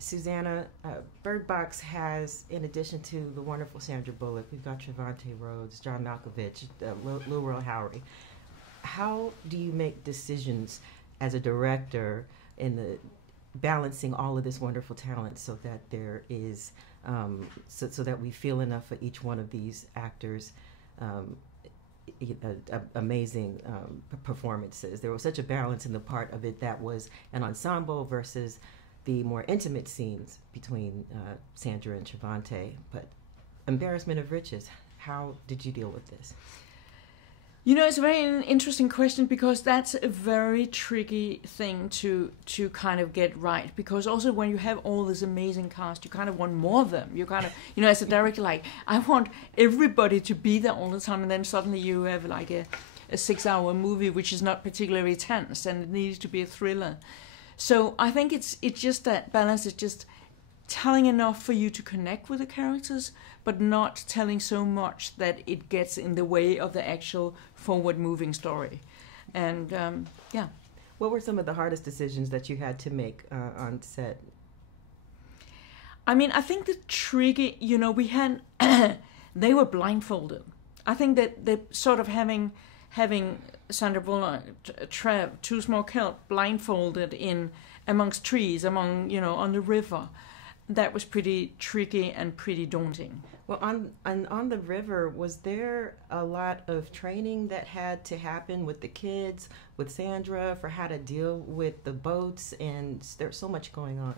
Susanna, Bird Box has, in addition to the wonderful Sandra Bullock, we've got Trevante Rhodes, John Malkovich, Lil Rel Howery. How do you make decisions as a director in the balancing all of this wonderful talent so that there is, so that we feel enough for each one of these actors? Amazing performances. There was such a balance in the part of it that was an ensemble versus the more intimate scenes between Sandra and Trevante. But embarrassment of riches, how did you deal with this? You know, it's a very interesting question, because that's a very tricky thing to kind of get right. Because also when you have all this amazing cast, you kind of want more of them. You kind of, you know, as a director, like, I want everybody to be there all the time, and then suddenly you have like a 6-hour movie which is not particularly tense, and it needs to be a thriller. So I think it's just that balance. It's just telling enough for you to connect with the characters, but not telling so much that it gets in the way of the actual forward-moving story. And yeah. What were some of the hardest decisions that you had to make on set? I mean, I think the tricky, you know, we had, they were blindfolded. I think that the sort of having Sandra Bullock, Trev, two small kids blindfolded in amongst trees, among, you know, on the river, that was pretty tricky and pretty daunting. Well, on the river, was there a lot of training that had to happen with the kids, with Sandra, for how to deal with the boats, and there's so much going on?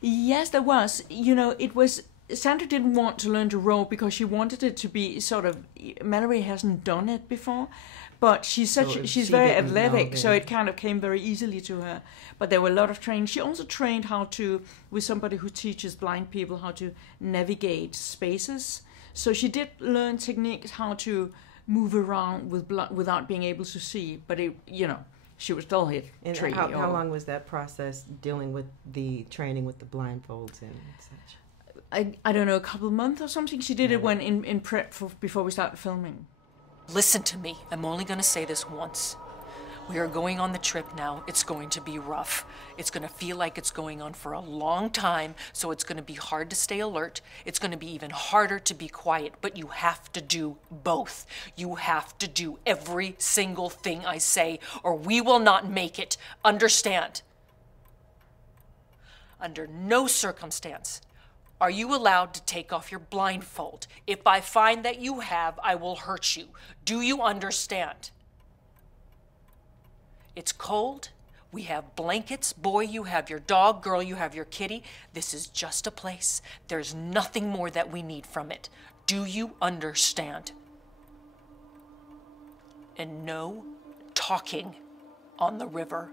Yes, there was. You know, it was, Sandra didn't want to learn to row because she wanted it to be sort of, Mallory hasn't done it before, but she's very athletic, so it kind of came very easily to her. But there were a lot of training. She also trained how to, with somebody who teaches blind people how to navigate spaces. So she did learn techniques how to move around without being able to see, but it, you know, she would still hit tree. And how long was that process dealing with the training with the blindfolds and such? I don't know, a couple of months or something. She did it when in prep before we started filming. Listen to me. I'm only going to say this once. We are going on the trip now. It's going to be rough. It's going to feel like it's going on for a long time, so it's going to be hard to stay alert. It's going to be even harder to be quiet, but you have to do both. You have to do every single thing I say, or we will not make it. Understand? Under no circumstance are you allowed to take off your blindfold. If I find that you have, I will hurt you. Do you understand? It's cold. We have blankets. Boy, you have your dog. Girl, you have your kitty. This is just a place. There's nothing more that we need from it. Do you understand? And no talking on the river.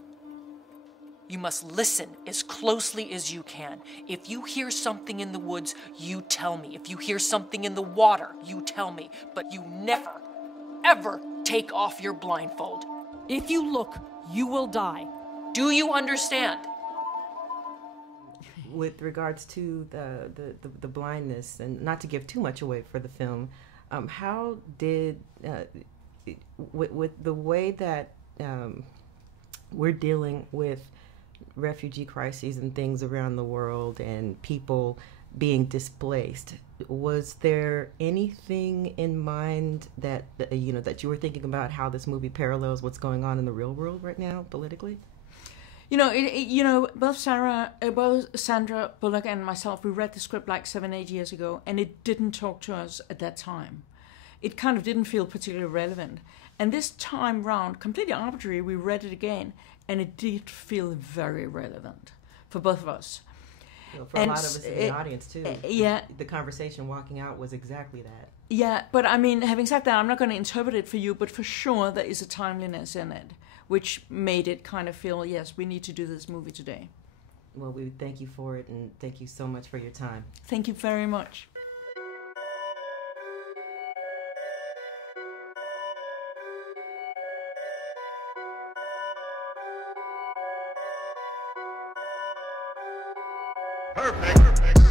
You must listen as closely as you can. If you hear something in the woods, you tell me. If you hear something in the water, you tell me. But you never, ever take off your blindfold. If you look, you will die. Do you understand? With regards to the blindness, and not to give too much away for the film, how did, with the way that we're dealing with refugee crises and things around the world and people being displaced, was there anything in mind that you know, that you were thinking about how this movie parallels what's going on in the real world right now politically? You know, both Sandra Bullock and myself, we read the script like 7-8 years ago, and it didn't talk to us at that time. It kind of didn't feel particularly relevant. And this time round, completely arbitrary, we read it again, and it did feel very relevant for both of us. Well, for a lot of us in the audience, too. Yeah. The conversation walking out was exactly that. Yeah, but I mean, having said that, I'm not going to interpret it for you, but for sure there is a timeliness in it, which made it kind of feel, yes, we need to do this movie today. Well, we thank you for it, and thank you so much for your time. Thank you very much. Perfect.